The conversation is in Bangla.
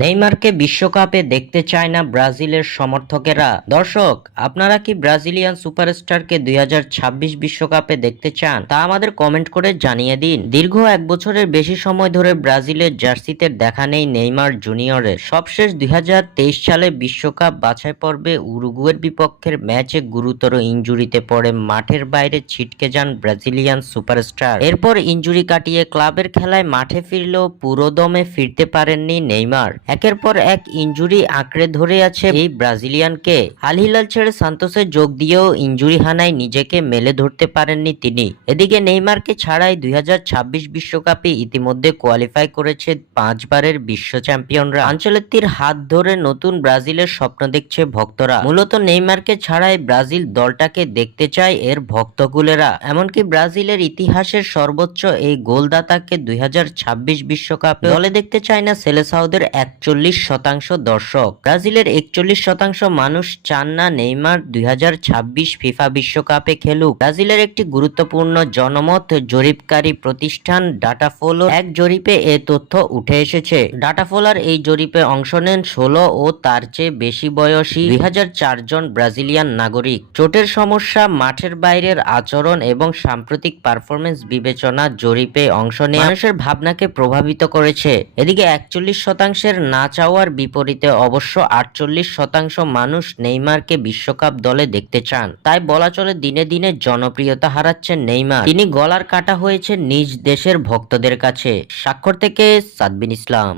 নেইমারকে বিশ্বকাপে দেখতে চায় না ব্রাজিলের সমর্থকেরা। দর্শক, আপনারা কি ব্রাজিলিয়ান সুপারস্টারকে 2026 বিশ্বকাপে দেখতে চান? তা আমাদের কমেন্ট করে জানিয়ে দিন। দীর্ঘ এক বছরের বেশি সময় ধরে ব্রাজিলের জার্সিতে দেখা নেই নেইমার জুনিয়রের। সবশেষ 2023 সালে বিশ্বকাপ বাছাই পর্বে উরুগুয়ের বিপক্ষের ম্যাচে গুরুতর ইনজুরিতে পড়ে মাঠের বাইরে ছিটকে যান ব্রাজিলিয়ান সুপারস্টার। এরপর ইনজুরি কাটিয়ে ক্লাবের খেলায় মাঠে ফিরলেও পুরোদমে ফিরতে পারেননি নেইমার। একের পর এক ইনজুরি আঁকড়ে ধরে আছে এই ব্রাজিলিয়ানকে। আল হিলাল ছেড়ে সান্তোসে যোগ দিয়েও ইনজুরি হানায় নিজেকে মেলে ধরতে পারেননি তিনি। এদিকে নেইমারকে ছাড়াই 2026 বিশ্বকাপে ইতিমধ্যে কোয়ালিফাই করেছে 5 বারের বিশ্ব চ্যাম্পিয়নরা। আনচেলত্তির হাত ধরে নতুন ব্রাজিলের স্বপ্ন দেখছে ভক্তরা। মূলত নেইমারকে ছাড়াই ব্রাজিল দলটাকে দেখতে চায় এর ভক্তকুলেরা। এমনকি ব্রাজিলের ইতিহাসের সর্বোচ্চ এই গোলদাতাকে 2026 বিশ্বকাপে দলে দেখতে চায় না সেলেসাওদের 41% দর্শক। ব্রাজিলের 41% মানুষ চান না নেইমার 2026 ফিফা বিশ্বকাপে খেলুক। ব্রাজিলের একটি গুরুত্বপূর্ণ জনমত জরিপকারী প্রতিষ্ঠান ডাটাফোলোর এক জরিপে এ তথ্য উঠে এসেছে। ডাটাফোলার এই জরিপে অংশ নেন 16 ও তার চেয়ে বেশি বয়সী 2004 জন ব্রাজিলিয়ান নাগরিক। চোটের সমস্যা, মাঠের বাইরের আচরণ এবং সাম্প্রতিক পারফরমেন্স বিবেচনা জরিপে অংশ নিয়ে মানুষের ভাবনাকে প্রভাবিত করেছে। এদিকে 41%-এর না চাওয়ার বিপরীতে অবশ্য 48% মানুষ নেইমারকে বিশ্বকাপ দলে দেখতে চান। তাই বলা চলে দিনে দিনে জনপ্রিয়তা হারাচ্ছেন নেইমার। তিনি গলার কাটা হয়েছে নিজ দেশের ভক্তদের কাছে। স্বাক্ষর থেকে সাদবিন ইসলাম।